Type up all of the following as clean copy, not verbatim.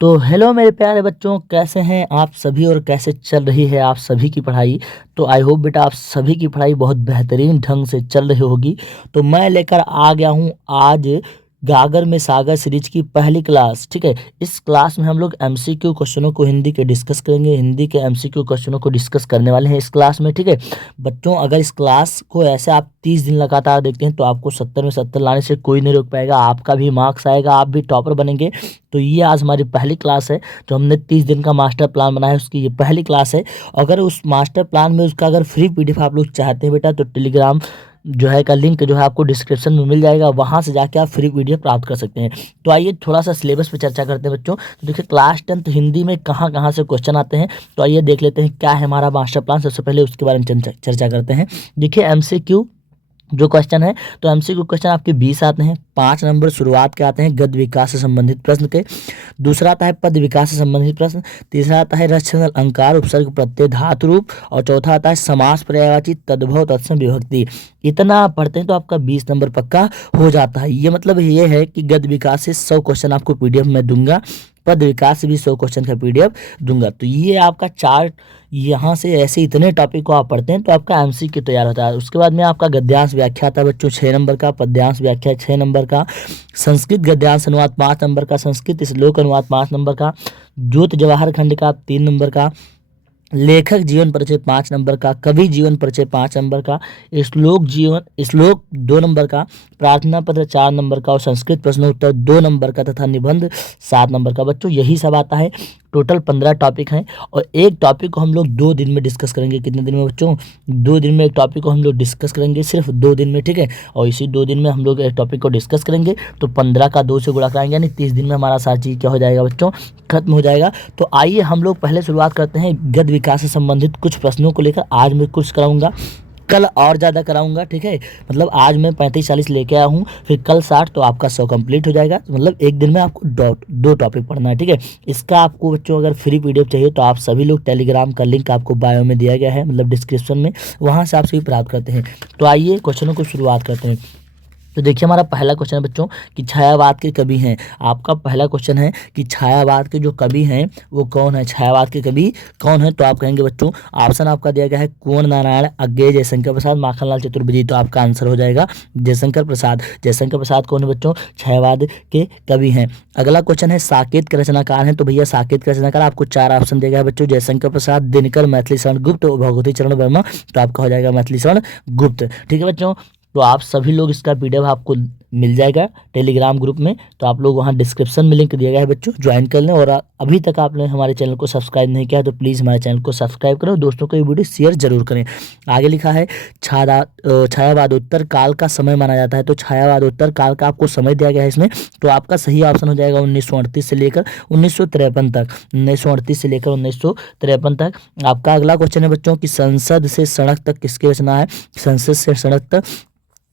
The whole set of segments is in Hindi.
तो हेलो मेरे प्यारे बच्चों, कैसे हैं आप सभी और कैसे चल रही है आप सभी की पढ़ाई। तो आई होप बेटा आप सभी की पढ़ाई बहुत बेहतरीन ढंग से चल रही होगी। तो मैं लेकर आ गया हूँ आज गागर में सागर सीरीज की पहली क्लास। ठीक है, इस क्लास में हम लोग एमसीक्यू क्वेश्चनों को हिंदी के डिस्कस करेंगे। हिंदी के एमसीक्यू क्वेश्चनों को डिस्कस करने वाले हैं इस क्लास में। ठीक है बच्चों, अगर इस क्लास को ऐसे आप 30 दिन लगातार देखते हैं तो आपको 70 में 70 लाने से कोई नहीं रोक पाएगा। आपका भी मार्क्स आएगा, आप भी टॉपर बनेंगे। तो ये आज हमारी पहली क्लास है जो हमने 30 दिन का मास्टर प्लान बनाया है, उसकी ये पहली क्लास है। अगर उस मास्टर प्लान में उसका अगर फ्री पीडीएफ आप लोग चाहते हैं बेटा, तो टेलीग्राम जो है का लिंक जो है आपको डिस्क्रिप्शन में मिल जाएगा, वहाँ से जाके आप फ्री पीडीएफ प्राप्त कर सकते हैं। तो आइए थोड़ा सा सिलेबस पे चर्चा करते हैं बच्चों। तो देखिए क्लास 10 हिंदी में कहाँ कहाँ से क्वेश्चन आते हैं, तो आइए देख लेते हैं क्या है हमारा मास्टर प्लान। सबसे पहले उसके बारे में चर्चा करते हैं। देखिए एमसीक्यू जो क्वेश्चन है, तो एमसीक्यू क्वेश्चन आपके 20 आते हैं। 5 नंबर शुरुआत के आते हैं गद्य विकास से संबंधित प्रश्न के। दूसरा आता है पद विकास से संबंधित प्रश्न। तीसरा आता है रचना अलंकार उपसर्ग प्रत्यय धातु रूप। और चौथा आता है समास पर्यायवाची तद्भव तत्सम विभक्ति। इतना आप पढ़ते हैं तो आपका 20 नंबर पक्का हो जाता है। ये मतलब ये है कि गद्य विकास से 100 क्वेश्चन आपको पीडीएफ में दूंगा, पद विकास से भी 100 क्वेश्चन का पीडीएफ दूंगा। तो ये आपका चार्ट, यहाँ से ऐसे इतने टॉपिक को आप पढ़ते हैं तो आपका एमसीक्यू तैयार होता है। उसके बाद में आपका गद्यांश व्याख्या आता है बच्चों 6 नंबर का, पद्यांश व्याख्या 6 नंबर का, संस्कृत गद्यांश अनुवाद 5 नंबर का, संस्कृत श्लोक अनुवाद 5 नंबर का, ज्योत जवाहर खंड का 3 नंबर का, लेखक जीवन परिचय 5 नंबर का, कवि जीवन परिचय 5 नंबर का, श्लोक 2 नंबर का, प्रार्थना पत्र 4 नंबर का, और संस्कृत प्रश्नोत्तर 2 नंबर का, तथा निबंध 7 नंबर का। बच्चों यही सब आता है। टोटल 15 टॉपिक हैं और एक टॉपिक को हम लोग 2 दिन में डिस्कस करेंगे। कितने दिन में बच्चों? 2 दिन में एक टॉपिक को हम लोग डिस्कस करेंगे, सिर्फ 2 दिन में। ठीक है, और इसी 2 दिन में हम लोग एक टॉपिक को डिस्कस करेंगे तो 15 का 2 से गुणा कराएंगे, यानी 30 दिन में हमारा सारा चीज़ क्या हो जाएगा बच्चों? खत्म हो जाएगा। तो आइए हम लोग पहले शुरुआत करते हैं गद्य विकास से संबंधित कुछ प्रश्नों को लेकर। आज मैं कुछ कराऊंगा, कल और ज़्यादा कराऊंगा। ठीक है, मतलब आज मैं 35-40 लेके आया हूँ, फिर कल 60, तो आपका 100 कंप्लीट हो जाएगा। मतलब एक दिन में आपको 2 टॉपिक पढ़ना है। ठीक है, इसका आपको बच्चों अगर फ्री पीडीएफ चाहिए तो आप सभी लोग टेलीग्राम का लिंक आपको बायो में दिया गया है, मतलब डिस्क्रिप्शन में, वहाँ से आप सभी प्राप्त करते हैं। तो आइए क्वेश्चनों को शुरुआत करते हैं। तो देखिए हमारा पहला क्वेश्चन है बच्चों कि छायावाद के कवि हैं। आपका पहला क्वेश्चन है कि छायावाद के जो कवि हैं वो कौन है, छायावाद के कवि कौन है। तो आप कहेंगे बच्चों, ऑप्शन आपका दिया गया है कुंवर नारायण, अज्ञेय, जयशंकर प्रसाद, माखनलाल चतुर्वेदी। तो आपका आंसर हो जाएगा जयशंकर प्रसाद। जयशंकर प्रसाद कौन है बच्चों? छायावाद के कवि हैं। अगला क्वेश्चन है साकेत के रचनाकार हैं। तो भैया साकेत के रचनाकार आपको 4 ऑप्शन दिया गया है बच्चों, जयशंकर प्रसाद, दिनकर, मैथिली शरण गुप्त और भगवती चरण वर्मा। तो आपका हो जाएगा मैथिली शरण गुप्त। ठीक है बच्चों, तो आप सभी लोग इसका पीडीएफ आपको मिल जाएगा टेलीग्राम ग्रुप में। तो आप लोग वहाँ डिस्क्रिप्शन में लिंक दिया गया है बच्चों, ज्वाइन कर लें। और अभी तक आपने हमारे चैनल को सब्सक्राइब नहीं किया तो प्लीज़ हमारे चैनल को सब्सक्राइब करें, दोस्तों को ये वीडियो शेयर जरूर करें। आगे लिखा है छायावादोत्तर काल का समय माना जाता है। तो छायावादोत्तर काल का आपको समय दिया गया है इसमें। तो आपका सही ऑप्शन हो जाएगा 1938 से लेकर 1953 तक। 1938 से लेकर 1953 तक। आपका अगला क्वेश्चन है बच्चों कि संसद से सड़क तक किसकी रचना है? संसद से सड़क तक,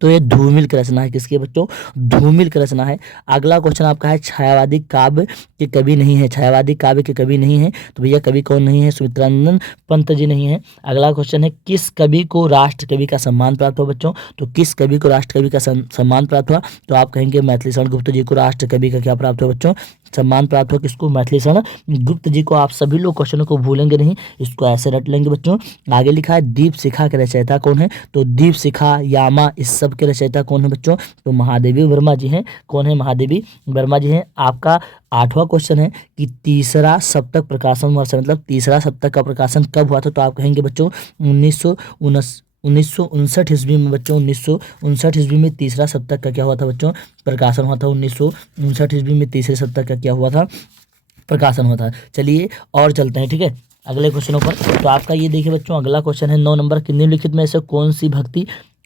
तो ये धूमिल की रचना है। किसकी बच्चों? धूमिल की रचना है। अगला क्वेश्चन आपका है छायावादी काव्य के कवि नहीं है। छायावादी काव्य के कवि नहीं है, तो भैया कवि कौन नहीं है? सुमित्रानंद पंत जी नहीं है। अगला क्वेश्चन है किस कवि को राष्ट्र कवि का सम्मान प्राप्त हुआ बच्चों? तो किस कवि को राष्ट्र कवि का सम्मान प्राप्त हुआ? तो आप कहेंगे मैथिली शरण गुप्त जी को राष्ट्र कवि का क्या प्राप्त हुआ बच्चों? सम्मान प्राप्त हो। किसको? मैथिली शरण गुप्त जी को। आप सभी लोग क्वेश्चनों को भूलेंगे नहीं, इसको ऐसे रट लेंगे बच्चों। आगे लिखा है दीप शिखा के रचयिता कौन है? तो दीप शिखा, यामा, इस सब के रचयिता कौन है बच्चों? तो महादेवी वर्मा जी हैं। कौन है? महादेवी वर्मा जी हैं। आपका 8वां क्वेश्चन है कि तीसरा सप्तक प्रकाशन वर्ष, मतलब तीसरा सप्तक का प्रकाशन कब हुआ था? तो आप कहेंगे बच्चों 1959 ईस्वी में बच्चों। 1959 ईस्वी में तीसरा सप्तक का क्या हुआ था बच्चों? प्रकाशन हुआ था। 1959 ईस्वी में तीसरे सप्तक का क्या हुआ था? प्रकाशन हुआ था। चलिए और चलते हैं, ठीक है, अगले क्वेश्चनों पर। तो आपका ये देखिए बच्चों, अगला क्वेश्चन है 9 नंबर कि निम्नलिखित में से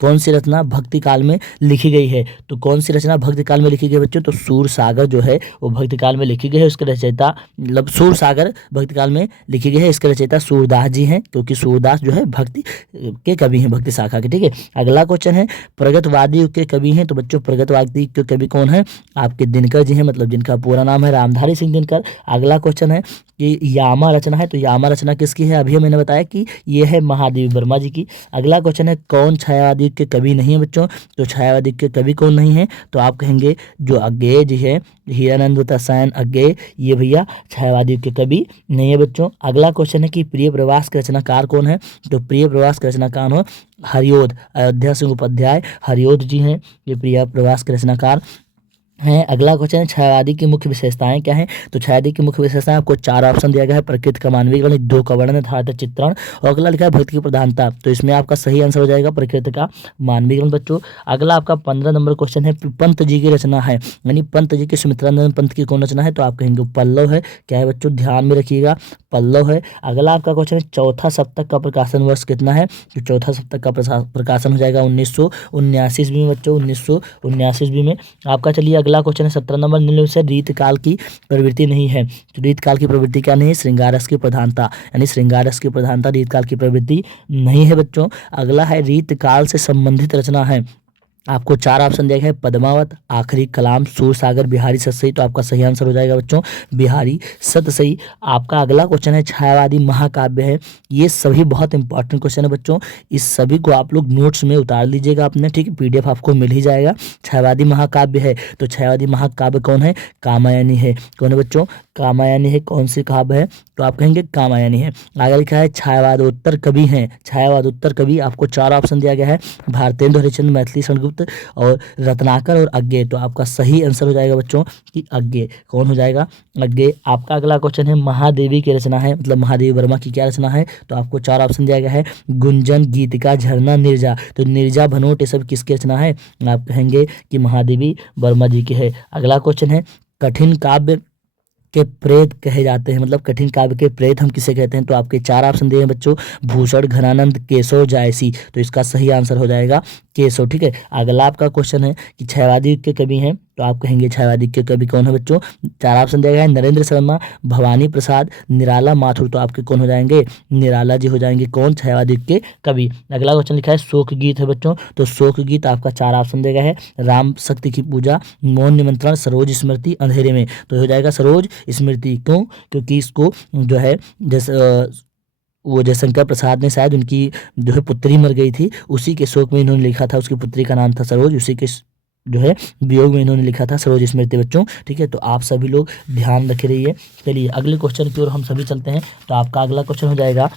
कौन सी रचना भक्ति काल में लिखी गई है? तो कौन सी रचना भक्ति काल में लिखी गई बच्चों? तो सूर सागर जो है वो भक्ति काल में लिखी गई है। उसके रचयिता, मतलब सूर सागर भक्ति काल में लिखी गई है। इसके रचयिता सूरदास जी हैं, क्योंकि सूरदास जो है भक्ति के कवि हैं, भक्ति शाखा के। ठीक है, अगला क्वेश्चन है प्रगतवादी युग के कवि हैं। तो बच्चों प्रगतवादी के कवि कौन है? आपके दिनकर जी हैं, मतलब जिनका पूरा नाम है रामधारी सिंह दिनकर। अगला क्वेश्चन है कि यामा रचना है। तो यामा रचना किसकी है? अभी मैंने बताया कि ये है महादेवी वर्मा जी की। अगला क्वेश्चन है कौन छायावादी के कवि नहीं है बच्चों। तो छायावादी के कवि कौन नहीं है, तो आप कहेंगे जो अज्ञेय जी है, हीरानंद रसायन अज्ञेय, ये भैया छायावादी के कवि नहीं है बच्चों। अगला क्वेश्चन है कि प्रिय प्रवास के रचनाकार कौन है, तो प्रिय प्रवास के रचनाकार हो हरिओध, अयोध्या सिंह उपाध्याय हरिओध जी हैं, ये प्रिय प्रवास के रचनाकार हैं। अगला क्वेश्चन है छायावादी की मुख्य विशेषताएं क्या हैं, तो छायावादी की मुख्य विशेषताएं आपको 4 ऑप्शन दिया गया है। प्रकृति का मानवीकरण, 2 का वर्णन यथार्थ चित्रण, और अगला लिखा है भक्ति की प्रधानता। तो इसमें आपका सही आंसर हो जाएगा प्रकृति का मानवीकरण बच्चों। अगला आपका 15 नंबर क्वेश्चन है पंत जी की रचना है, यानी पंत जी की सुमित्रानंद पंत की कौन रचना है, तो आप कहेंगे पल्लव है। क्या है बच्चों, ध्यान में रखिएगा, पल्लव है। अगला आपका क्वेश्चन है चौथा सप्तक का प्रकाशन वर्ष कितना है, तो चौथा सप्तक का प्रकाशन हो जाएगा 1979 ईस्वी में बच्चों, 1979 ईस्वी में आपका। चलिए अगला क्वेश्चन है 17 नंबर, निम्न से रीतकाल की प्रवृत्ति नहीं है, तो रीतकाल की प्रवृत्ति क्या नहीं है, श्रृंगार रस की प्रधानता, यानी श्रृंगार रस की प्रधानता रीतकाल की प्रवृत्ति नहीं है बच्चों। अगला है रीतकाल से संबंधित रचना है, आपको 4 ऑप्शन दिया गया है, पद्मावत, आखिरी कलाम, सूरसागर, बिहारी सतसई। तो आपका सही आंसर हो जाएगा बच्चों बिहारी सतसई। आपका अगला क्वेश्चन है छायावादी महाकाव्य है, ये सभी बहुत इंपॉर्टेंट क्वेश्चन है बच्चों, इस सभी को आप लोग नोट्स में उतार लीजिएगा अपने, ठीक है, पीडीएफ आपको मिल ही जाएगा। छायावादी महाकाव्य है, तो छायावादी महाकाव्य कौन है, कामायनी है। कौन है बच्चों, कामायनी है। कौन सी काव्य है, तो आप कहेंगे कामायनी है। आगे लिखा है छायावादोत्तर कवि हैं, छायावादोत्तर कवि आपको 4 ऑप्शन दिया गया है, भारतेंदु हरिश्चंद्र, मैथिली शरण और रत्नाकर और अज्ञेय। तो आपका सही आंसर हो जाएगा बच्चों कि अज्ञेय। कौन हो जाएगा, अज्ञेय। आपका अगला क्वेश्चन है महादेवी की रचना है, मतलब महादेवी वर्मा की क्या रचना है, तो आपको 4 ऑप्शन दिया गया है, गुंजन, गीतिका, झरना, निर्जा। तो निर्जा, भनोट, ये सब किसकी रचना है, आप कहेंगे कि महादेवी वर्मा जी की है। अगला क्वेश्चन है कठिन काव्य के प्रेत कहे जाते हैं, मतलब कठिन काव्य के प्रेत हम किसे कहते हैं, तो आपके 4 ऑप्शन दिए हैं बच्चों, भूषण, घनानंद, केशव, जायसी। तो इसका सही आंसर हो जाएगा केशव, ठीक है। अगला आपका क्वेश्चन है कि छायावादी के कवि हैं, तो आप कहेंगे छायावादी के कवि कौन है बच्चों, 4 ऑप्शन दिया गया है, नरेंद्र शर्मा, भवानी प्रसाद, निराला, माथुर। तो आपके कौन हो जाएंगे, निराला जी हो जाएंगे कौन, छायावादी के कवि। अगला क्वेश्चन लिखा है शोक गीत है बच्चों, तो शोक गीत आपका 4 ऑप्शन दिया गया है, राम शक्ति की पूजा, मौन निमंत्रण, सरोज स्मृति, अंधेरे में। तो हो जाएगा सरोज स्मृति। क्यों, क्योंकि इसको जो है जैसे वो जयशंकर प्रसाद ने शायद उनकी जो है पुत्री मर गई थी, उसी के शोक में इन्होंने लिखा था, उसकी पुत्री का नाम था सरोज, उसी के जो है वियोग में इन्होंने लिखा था सरोज स्मृति बच्चों, ठीक है। तो आप सभी लोग ध्यान रखे रहिए। चलिए अगले क्वेश्चन की ओर हम सभी चलते हैं। तो आपका अगला क्वेश्चन हो जाएगा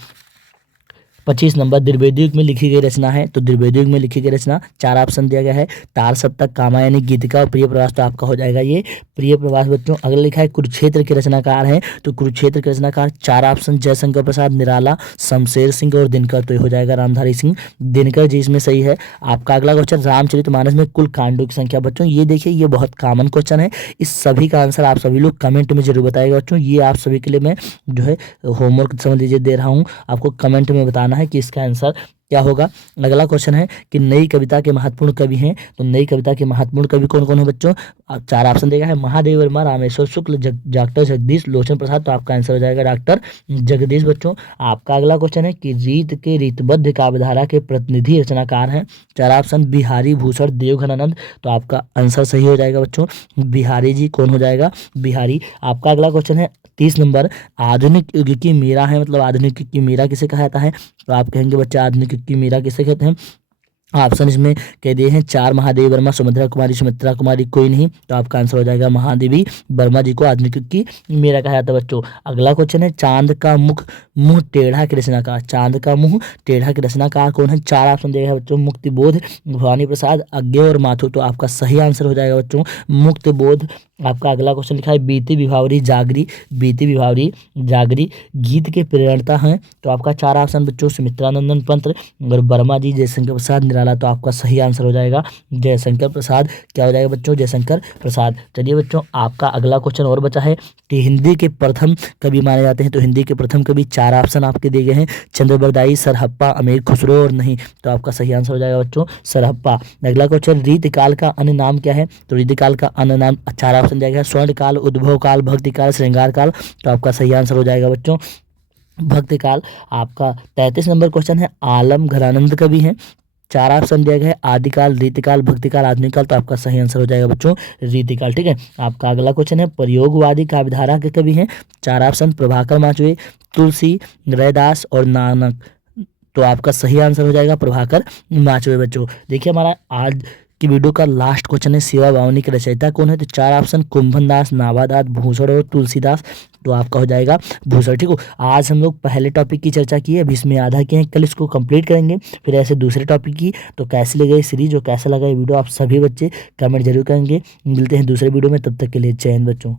25 नंबर, द्विवेदी युग में लिखी गई रचना है, तो द्विवेदी युग में लिखी गई रचना 4 ऑप्शन दिया गया है, तार सप्तक, कामायनी, गीतिका और प्रिय प्रवास। तो आपका हो जाएगा ये प्रिय प्रवास बच्चों। अगला लिखा है कुरुक्षेत्र के रचनाकार हैं, तो कुरुक्षेत्र के रचनाकार 4 ऑप्शन, जयशंकर प्रसाद, निराला, शमशेर सिंह और दिनकर। तो ये हो जाएगा रामधारी सिंह दिनकर जी, इसमें सही है। आपका अगला क्वेश्चन रामचरितमानस में कुल कांडों की संख्या बच्चों, ये देखिए ये बहुत कॉमन क्वेश्चन है, इस सभी का आंसर आप सभी लोग कमेंट में जरूर बताएगा बच्चों। ये आप सभी के लिए मैं जो है होमवर्क समझ लीजिए दे रहा हूँ, आपको कमेंट में बताना है कि इसका आंसर क्या होगा। अगला क्वेश्चन है कि नई कविता के महत्वपूर्ण कवि हैं, तो नई कविता के महत्वपूर्ण कवि कौन कौन है बच्चों, 4 ऑप्शन देगा है, महादेव वर्मा, रामेश्वर शुक्ल, डॉक्टर जगदीश, लोचन प्रसाद। तो आपका आंसर हो जाएगा डॉक्टर जगदीश बच्चों। आपका अगला क्वेश्चन है कि रीत के रीतबद्ध काव्यधारा के प्रतिनिधि रचनाकार हैं, 4 ऑप्शन, बिहारी भूषण, देवघनानंद। तो आपका आंसर सही हो जाएगा बच्चों बिहारी जी। कौन हो जाएगा, बिहारी। आपका अगला क्वेश्चन है 30 नंबर, आधुनिक युग की मीरा है, मतलब आधुनिक युग की मीरा किसे कहा जाता है, तो आप कहेंगे बच्चा आधुनिक युग की मीरा किसे कहते हैं। ऑप्शन इसमें कह दिए हैं 4, महादेवी वर्मा, सुमित्रा कुमारी कोई नहीं। तो आपका आंसर हो जाएगा महादेवी वर्मा जी को आधुनिक युग की मीरा कहा जाता है बच्चों। अगला क्वेश्चन है चांद का मुंह टेढ़ा की रचनाकार, चांद का मुंह टेढ़ा की रचनाकार कौन है, 4 ऑप्शन दिए हैं बच्चों, मुक्तिबोध, भवानी प्रसाद, अज्ञेय और माथुर। तो आपका सही आंसर हो जाएगा बच्चों मुक्तिबोध। आपका अगला क्वेश्चन लिखा है बीती विभावरी जागरी, बीती विभावरी जागरी गीत के प्रेरणता हैं। तो आपका 4 ऑप्शन बच्चों, सुमित्रानंदन पंत और वर्मा जी, जयशंकर प्रसाद, निराला। तो आपका सही आंसर हो जाएगा जयशंकर प्रसाद। क्या हो जाएगा बच्चों, जयशंकर प्रसाद। चलिए बच्चों आपका अगला क्वेश्चन और बचा है कि हिंदी के प्रथम कवि माने जाते हैं, तो हिंदी के प्रथम कवि 4 ऑप्शन आपके दिए गए हैं, चंद्रबरदाई, सरहप्पा, अमीर खुसरो और नहीं। तो आपका सही आंसर हो जाएगा बच्चों सरहप्पा। अगला क्वेश्चन रीतिकाल का अन्य नाम क्या है, तो रीतिकाल का अन्य नाम 4 ऑप्शन दिया गया है, स्वर्ण काल, उद्भव काल, भक्ति काल, श्रृंगार काल। तो आपका सही आंसर हो जाएगा बच्चों भक्ति काल। आपका 33 नंबर क्वेश्चन है आलम घरानंद कवि हैं, 4 ऑप्शन दिया गया है, आदिकाल, रीतिकाल, भक्तिकाल, आधुनिक काल। तो आपका सही आंसर हो जाएगा बच्चों रीतिकाल, ठीक है। आपका अगला क्वेश्चन है प्रयोगवादी काव्यधारा के कवि हैं, 4 ऑप्शन, प्रभाकर माचवे, तुलसी, रैदास और नानक। तो आपका सही आंसर हो जाएगा प्रभाकर माचवे बच्चों। देखिए हमारा आज की वीडियो का लास्ट क्वेश्चन है, सेवा बावनी के रचयिता कौन है? तो 4 ऑप्शन कुंभन दास, नाभादास, भूषण और तुलसीदास। तो आपका हो जाएगा भूषण। ठीक हो, आज हम लोग पहले टॉपिक की चर्चा की है, अभी इसमें आधा किए हैं, कल इसको कंप्लीट करेंगे फिर ऐसे दूसरे टॉपिक की। तो कैसी लगी सीरीज और कैसा लगा ये वीडियो आप सभी बच्चे कमेंट जरूर करेंगे। मिलते हैं दूसरे वीडियो में, तब तक के लिए जय हिंद बच्चों।